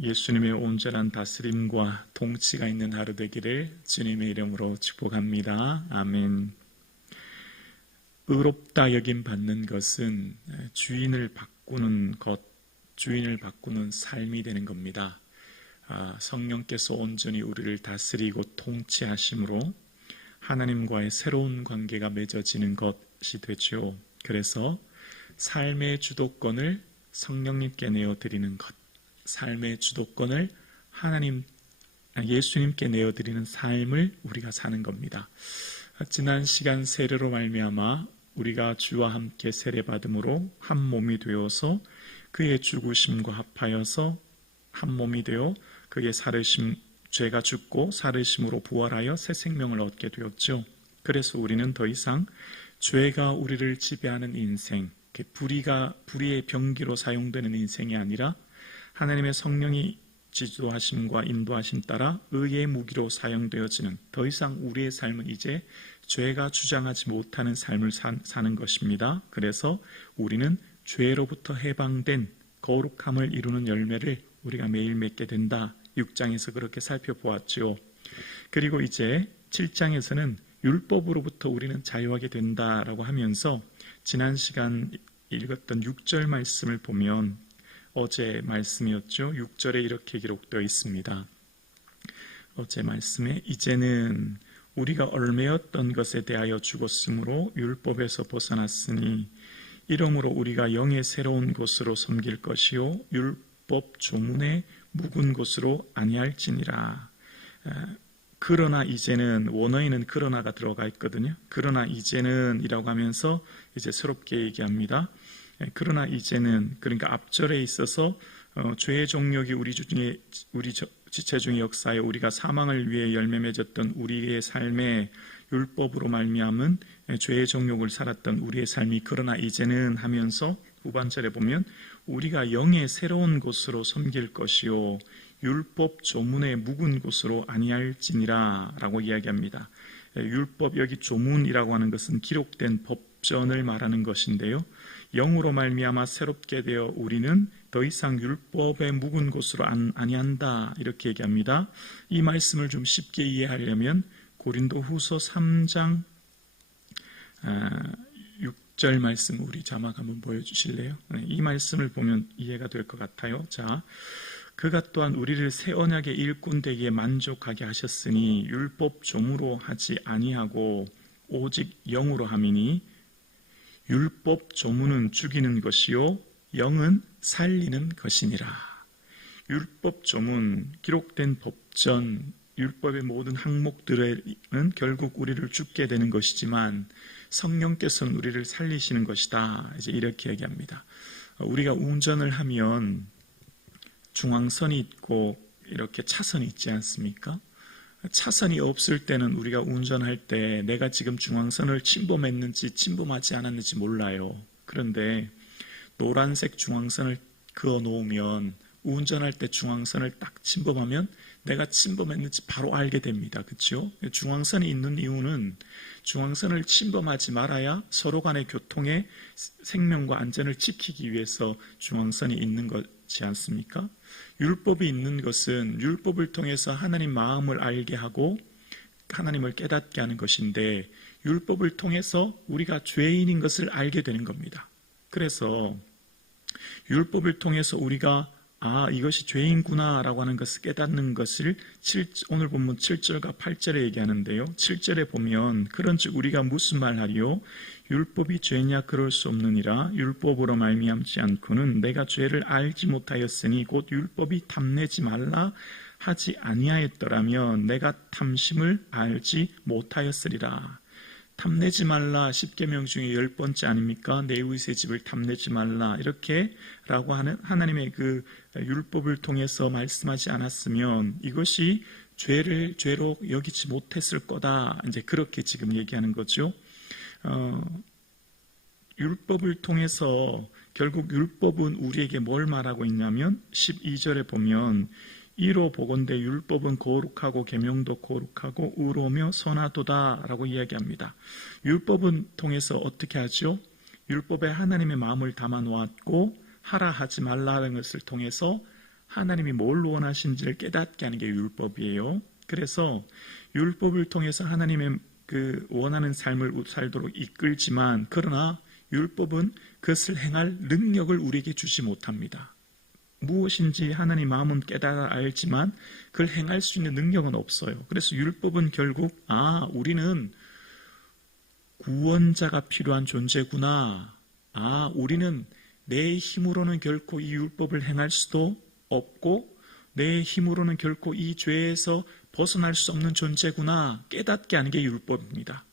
예수님의 온전한 다스림과 통치가 있는 하루 되기를 주님의 이름으로 축복합니다. 아멘. 의롭다 여김 받는 것은 주인을 바꾸는 것, 주인을 바꾸는 삶이 되는 겁니다. 성령께서 온전히 우리를 다스리고 통치하심으로 하나님과의 새로운 관계가 맺어지는 것이 되죠. 그래서 삶의 주도권을 성령님께 내어드리는 것, 삶의 주도권을 예수님께 내어드리는 삶을 우리가 사는 겁니다. 지난 시간 세례로 말미암아 우리가 주와 함께 세례받음으로 한 몸이 되어서 그의 죽으심과 합하여서 한 몸이 되어 그의 죄가 죽고 살으심으로 부활하여 새 생명을 얻게 되었죠. 그래서 우리는 더 이상 죄가 우리를 지배하는 인생, 불의의 병기로 사용되는 인생이 아니라 하나님의 성령이 지도하심과 인도하심 따라 의의 무기로 사용되어지는, 더 이상 우리의 삶은 이제 죄가 주장하지 못하는 삶을 사는 것입니다. 그래서 우리는 죄로부터 해방된 거룩함을 이루는 열매를 우리가 매일 맺게 된다. 6장에서 그렇게 살펴보았죠. 그리고 이제 7장에서는 율법으로부터 우리는 자유하게 된다라고 하면서 지난 시간 읽었던 6절 말씀을 보면 어제 말씀이었죠. 6절에 이렇게 기록되어 있습니다. 어제 말씀에 이제는 우리가 얽매였던 것에 대하여 죽었으므로 율법에서 벗어났으니 이러므로 우리가 영의 새로운 곳으로 섬길 것이요 율법 조문의 묵은 곳으로 아니할지니라. 그러나 이제는, 원어에는 그러나가 들어가 있거든요. 그러나 이제는 이라고 하면서 이제 새롭게 얘기합니다. 그러나 이제는, 그러니까 앞절에 있어서 죄의 종력이 우리 지체 중의 역사에 우리가 사망을 위해 열매 맺었던 우리의 삶에 율법으로 말미암은 죄의 종력을 살았던 우리의 삶이 그러나 이제는 하면서 후반절에 보면 우리가 영의 새로운 곳으로 섬길 것이요 율법 조문의 묵은 곳으로 아니할지니라 라고 이야기합니다. 율법, 여기 조문이라고 하는 것은 기록된 법전을 말하는 것인데요, 영으로 말미암아 새롭게 되어 우리는 더 이상 율법의 묵은 곳으로 아니한다 이렇게 얘기합니다. 이 말씀을 좀 쉽게 이해하려면 고린도후서 3장 6절 말씀 우리 자막 한번 보여주실래요? 이 말씀을 보면 이해가 될 것 같아요. 자, 그가 또한 우리를 새 언약의 일꾼 되기에 만족하게 하셨으니 율법 조무로 하지 아니하고 오직 영으로 함이니 율법 조문은 죽이는 것이요 영은 살리는 것이니라. 율법 조문, 기록된 법전, 율법의 모든 항목들은 결국 우리를 죽게 되는 것이지만 성령께서는 우리를 살리시는 것이다. 이제 이렇게 얘기합니다. 우리가 운전을 하면 중앙선이 있고 이렇게 차선이 있지 않습니까? 차선이 없을 때는 우리가 운전할 때 내가 지금 중앙선을 침범했는지 침범하지 않았는지 몰라요. 그런데 노란색 중앙선을 그어 놓으면 운전할 때 중앙선을 딱 침범하면 내가 침범했는지 바로 알게 됩니다. 그렇죠? 중앙선이 있는 이유는 중앙선을 침범하지 말아야 서로 간의 교통의 생명과 안전을 지키기 위해서 중앙선이 있는 것이지 않습니까? 율법이 있는 것은 율법을 통해서 하나님 마음을 알게 하고 하나님을 깨닫게 하는 것인데 율법을 통해서 우리가 죄인인 것을 알게 되는 겁니다. 그래서 율법을 통해서 우리가 이것이 죄인구나 라고 하는 것을 깨닫는 것을 오늘 본문 7절과 8절에 얘기하는데요. 7절에 보면 그런즉 우리가 무슨 말하리요? 율법이 죄냐? 그럴 수 없느니라. 율법으로 말미암지 않고는 내가 죄를 알지 못하였으니 곧 율법이 탐내지 말라 하지 아니하였더라면 내가 탐심을 알지 못하였으리라. 탐내지 말라 10계명 중에 10번째 아닙니까? 내 이웃의 집을 탐내지 말라 이렇게 라고 하는 하나님의 그 율법을 통해서 말씀하지 않았으면 이것이 죄로 여기지 못했을 거다. 이제 그렇게 지금 얘기하는 거죠. 율법을 통해서 결국 율법은 우리에게 뭘 말하고 있냐면 12절에 보면 이로 보건대 율법은 거룩하고 계명도 거룩하고 의로우며 선하도다 라고 이야기합니다. 율법은 통해서 어떻게 하죠? 율법에 하나님의 마음을 담아 놓았고 하라 하지 말라는 것을 통해서 하나님이 뭘 원하신지를 깨닫게 하는 게 율법이에요. 그래서 율법을 통해서 하나님의 그 원하는 삶을 살도록 이끌지만, 그러나 율법은 그것을 행할 능력을 우리에게 주지 못합니다. 무엇인지 하나님 마음은 깨달아 알지만 그걸 행할 수 있는 능력은 없어요. 그래서 율법은 결국 우리는 구원자가 필요한 존재구나. 우리는 내 힘으로는 결코 이 율법을 행할 수도 없고 내 힘으로는 결코 이 죄에서 벗어날 수 없는 존재구나 깨닫게 하는 게 율법입니다.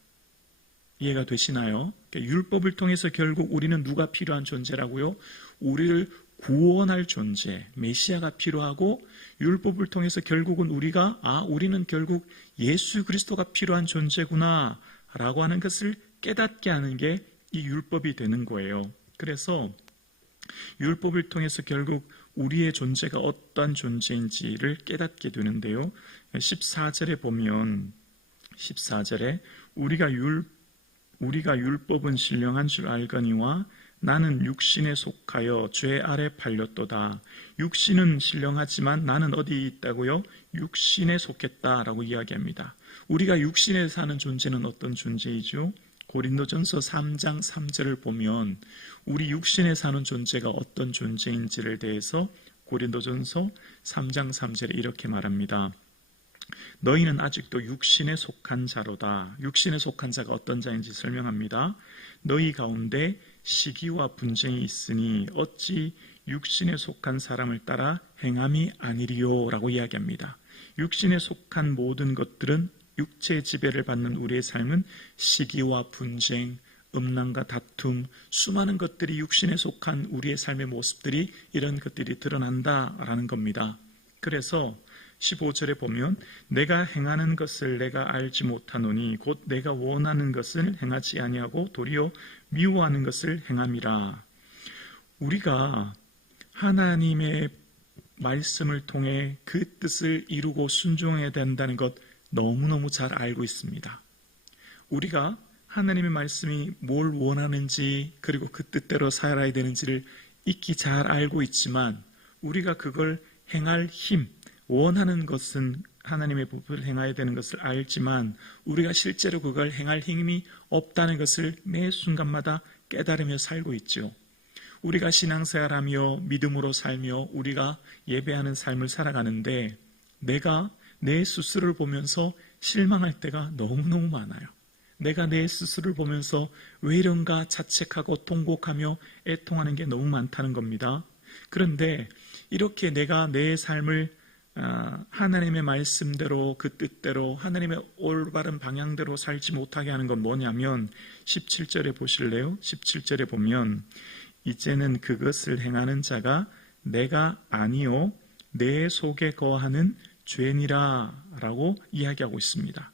이해가 되시나요? 율법을 통해서 결국 우리는 누가 필요한 존재라고요? 우리를 구원할 존재, 메시아가 필요하고, 율법을 통해서 결국은 우리는 결국 예수 그리스도가 필요한 존재구나 라고 하는 것을 깨닫게 하는 게 이 율법이 되는 거예요. 그래서 율법을 통해서 결국 우리의 존재가 어떠한 존재인지를 깨닫게 되는데요. 14절에 보면 14절에 우리가 율법은 신령한 줄 알거니와 나는 육신에 속하여 죄 아래 팔렸도다. 육신은 신령하지만 나는 어디 있다고요? 육신에 속했다라고 이야기합니다. 우리가 육신에 사는 존재는 어떤 존재이죠? 고린도전서 3장 3절을 보면 우리 육신에 사는 존재가 어떤 존재인지를 대해서 고린도전서 3장 3절에 이렇게 말합니다. 너희는 아직도 육신에 속한 자로다. 육신에 속한 자가 어떤 자인지 설명합니다. 너희 가운데 시기와 분쟁이 있으니 어찌 육신에 속한 사람을 따라 행함이 아니리요 라고 이야기합니다. 육신에 속한 모든 것들은 육체의 지배를 받는 우리의 삶은 시기와 분쟁, 음란과 다툼, 수많은 것들이 육신에 속한 우리의 삶의 모습들이 이런 것들이 드러난다라는 겁니다. 그래서 15절에 보면 내가 행하는 것을 내가 알지 못하노니 곧 내가 원하는 것을 행하지 아니하고 도리어 미워하는 것을 행함이라. 우리가 하나님의 말씀을 통해 그 뜻을 이루고 순종해야 된다는 것 너무너무 잘 알고 있습니다. 우리가 하나님의 말씀이 뭘 원하는지 그리고 그 뜻대로 살아야 되는지를 익히 잘 알고 있지만 우리가 그걸 행할 힘, 원하는 것은 하나님의 법을 행해야 되는 것을 알지만 우리가 실제로 그걸 행할 힘이 없다는 것을 매 순간마다 깨달으며 살고 있죠. 우리가 신앙생활하며 믿음으로 살며 우리가 예배하는 삶을 살아가는데 내가 내 스스로를 보면서 실망할 때가 너무너무 많아요. 내가 내 스스로를 보면서 왜 이런가 자책하고 통곡하며 애통하는 게 너무 많다는 겁니다. 그런데 이렇게 내가 내 삶을 하나님의 말씀대로 그 뜻대로 하나님의 올바른 방향대로 살지 못하게 하는 건 뭐냐면 17절에 보실래요? 17절에 보면 이제는 그것을 행하는 자가 내가 아니요 내 속에 거하는 죄니라 라고 이야기하고 있습니다.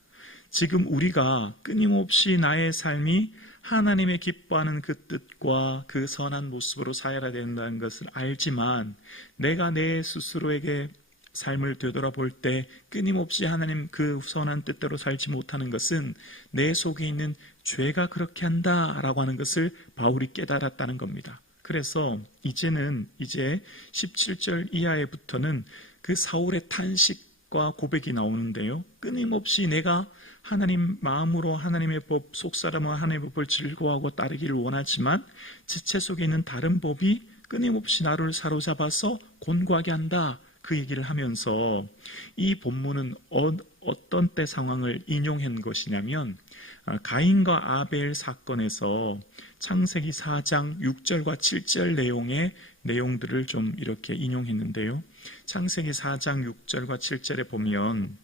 지금 우리가 끊임없이 나의 삶이 하나님의 기뻐하는 그 뜻과 그 선한 모습으로 살아야 된다는 것을 알지만 내가 내 스스로에게 삶을 되돌아볼 때 끊임없이 하나님 그 선한 뜻대로 살지 못하는 것은 내 속에 있는 죄가 그렇게 한다라고 하는 것을 바울이 깨달았다는 겁니다. 그래서 이제 17절 이하에부터는 그 사울의 탄식과 고백이 나오는데요. 끊임없이 내가 하나님 마음으로 하나님의 법, 속사람과 하나님의 법을 즐거워하고 따르기를 원하지만 지체 속에 있는 다른 법이 끊임없이 나를 사로잡아서 곤고하게 한다. 그 얘기를 하면서 이 본문은 어떤 때 상황을 인용한 것이냐면 가인과 아벨 사건에서 창세기 4장 6절과 7절 내용의 내용들을 좀 이렇게 인용했는데요. 창세기 4장 6절과 7절에 보면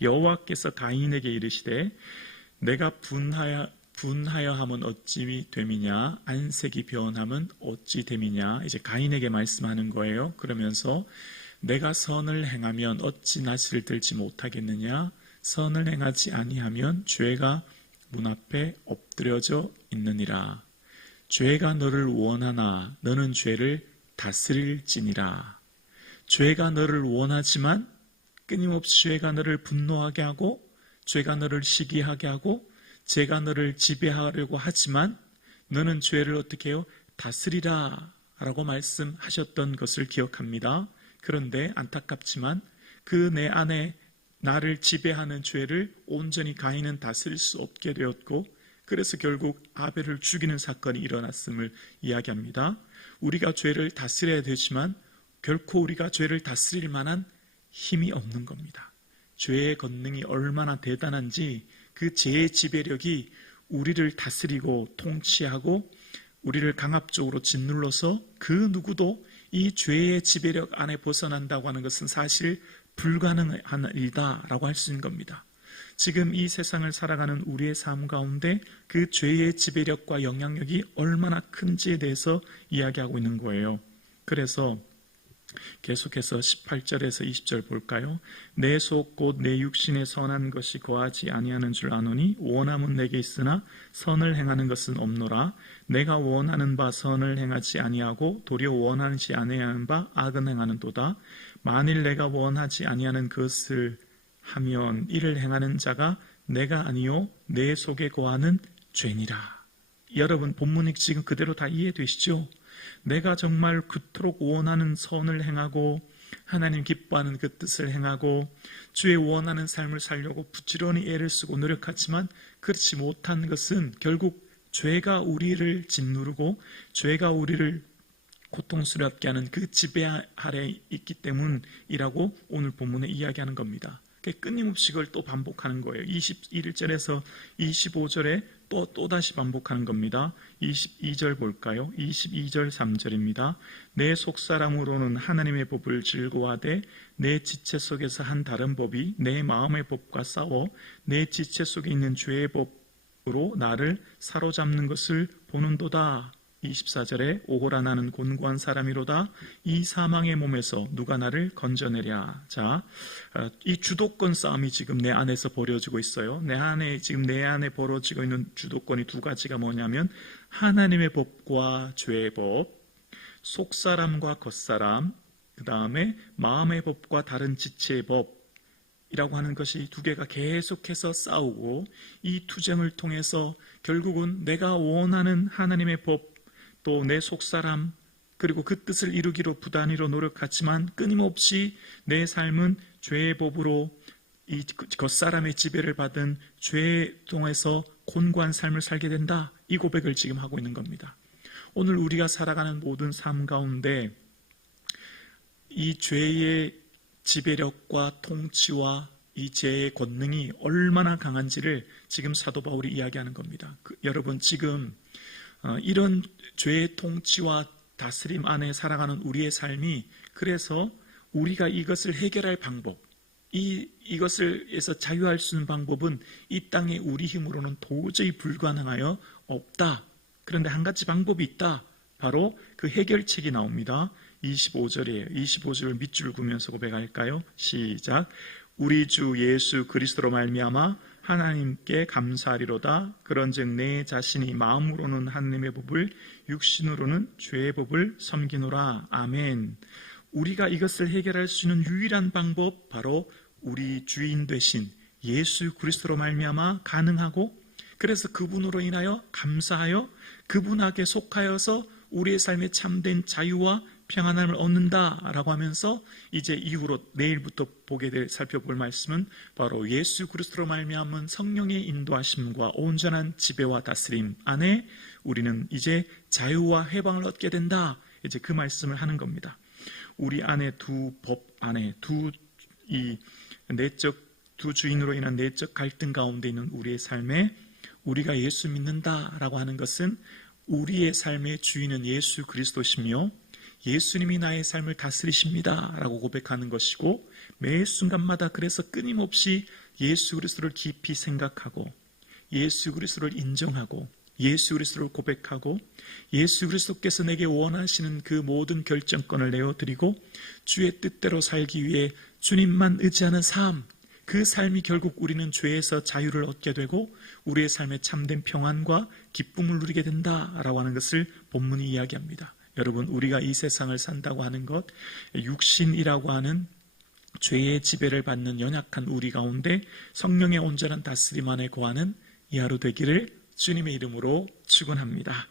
여호와께서 가인에게 이르시되 내가 분하여 함은 어찌 됨이냐 안색이 변함은 어찌 됨이냐 이제 가인에게 말씀하는 거예요. 그러면서 내가 선을 행하면 어찌 낯을 들지 못하겠느냐 선을 행하지 아니하면 죄가 문 앞에 엎드려져 있느니라. 죄가 너를 원하나 너는 죄를 다스릴지니라. 죄가 너를 원하지만 끊임없이 죄가 너를 분노하게 하고 죄가 너를 시기하게 하고 죄가 너를 지배하려고 하지만 너는 죄를 어떻게 해요? 다스리라 라고 말씀하셨던 것을 기억합니다. 그런데 안타깝지만 그 내 안에 나를 지배하는 죄를 온전히 가인은 다스릴 수 없게 되었고, 그래서 결국 아벨을 죽이는 사건이 일어났음을 이야기합니다. 우리가 죄를 다스려야 되지만 결코 우리가 죄를 다스릴 만한 힘이 없는 겁니다. 죄의 권능이 얼마나 대단한지 그 죄의 지배력이 우리를 다스리고 통치하고 우리를 강압적으로 짓눌러서 그 누구도 이 죄의 지배력 안에 벗어난다고 하는 것은 사실 불가능한 일이다라고 할 수 있는 겁니다. 지금 이 세상을 살아가는 우리의 삶 가운데 그 죄의 지배력과 영향력이 얼마나 큰지에 대해서 이야기하고 있는 거예요. 그래서 계속해서 18절에서 20절 볼까요? 내 속 곧 내 육신에 선한 것이 거하지 아니하는 줄 아노니 원함은 내게 있으나 선을 행하는 것은 없노라. 내가 원하는 바 선을 행하지 아니하고 도리어 원하지 아니하는 바 악은 행하는도다. 만일 내가 원하지 아니하는 것을 하면 이를 행하는 자가 내가 아니요 내 속에 거하는 죄니라. 여러분, 본문이 지금 그대로 다 이해되시죠? 내가 정말 그토록 원하는 선을 행하고 하나님 기뻐하는 그 뜻을 행하고 주의 원하는 삶을 살려고 부지런히 애를 쓰고 노력하지만 그렇지 못한 것은 결국 죄가 우리를 짓누르고 죄가 우리를 고통스럽게 하는 그 지배 아래 있기 때문이라고 오늘 본문에 이야기하는 겁니다. 끊임없이 그걸 또 반복하는 거예요. 21절에서 25절에 또다시 반복하는 겁니다. 22절 볼까요? 22절 3절입니다. 내 속사람으로는 하나님의 법을 즐거워하되 내 지체 속에서 한 다른 법이 내 마음의 법과 싸워 내 지체 속에 있는 죄의 법으로 나를 사로잡는 것을 보는도다. 24절에 오호라 나는 곤고한 사람이로다. 이 사망의 몸에서 누가 나를 건져내랴. 자, 이 주도권 싸움이 지금 내 안에서 벌어지고 있어요. 지금 내 안에 벌어지고 있는 주도권이 두 가지가 뭐냐면 하나님의 법과 죄의 법, 속사람과 겉사람, 그 다음에 마음의 법과 다른 지체의 법 이라고 하는 것이 두 개가 계속해서 싸우고 이 투쟁을 통해서 결국은 내가 원하는 하나님의 법 또 내 속사람 그리고 그 뜻을 이루기로 부단히로 노력하지만 끊임없이 내 삶은 죄의 법으로 이 겉사람의 지배를 받은 죄에 통해서 곤고한 삶을 살게 된다. 이 고백을 지금 하고 있는 겁니다. 오늘 우리가 살아가는 모든 삶 가운데 이 죄의 지배력과 통치와 이 죄의 권능이 얼마나 강한지를 지금 사도 바울이 이야기하는 겁니다. 여러분, 지금 이런 죄의 통치와 다스림 안에 살아가는 우리의 삶이, 그래서 우리가 이것을 해결할 방법, 이것을에서 자유할 수 있는 방법은 이 땅에 우리 힘으로는 도저히 불가능하여 없다. 그런데 한 가지 방법이 있다. 바로 그 해결책이 나옵니다. 25절이에요. 25절을 밑줄 그으면서 고백할까요? 시작. 우리 주 예수 그리스도로 말미암아 하나님께 감사하리로다. 그런즉 내 자신이 마음으로는 하나님의 법을 육신으로는 죄의 법을 섬기노라. 아멘. 우리가 이것을 해결할 수 있는 유일한 방법, 바로 우리 주인 되신 예수 그리스도로 말미암아 가능하고, 그래서 그분으로 인하여 감사하여 그분에게 속하여서 우리의 삶에 참된 자유와 평안함을 얻는다라고 하면서 이제 이후로 내일부터 살펴볼 말씀은 바로 예수 그리스도로 말미암은 성령의 인도하심과 온전한 지배와 다스림 안에 우리는 이제 자유와 해방을 얻게 된다. 이제 그 말씀을 하는 겁니다. 우리 안에 두 법 안에 두 주인으로 인한 내적 갈등 가운데 있는 우리의 삶에 우리가 예수 믿는다라고 하는 것은 우리의 삶의 주인은 예수 그리스도시며 예수님이 나의 삶을 다스리십니다 라고 고백하는 것이고, 매 순간마다 그래서 끊임없이 예수 그리스도를 깊이 생각하고 예수 그리스도를 인정하고 예수 그리스도를 고백하고 예수 그리스도께서 내게 원하시는 그 모든 결정권을 내어드리고 주의 뜻대로 살기 위해 주님만 의지하는 삶, 그 삶이 결국 우리는 죄에서 자유를 얻게 되고 우리의 삶에 참된 평안과 기쁨을 누리게 된다라고 하는 것을 본문이 이야기합니다. 여러분, 우리가 이 세상을 산다고 하는 것, 육신이라고 하는 죄의 지배를 받는 연약한 우리 가운데 성령의 온전한 다스림 안에 거하는 이 하루 되기를 주님의 이름으로 축원합니다.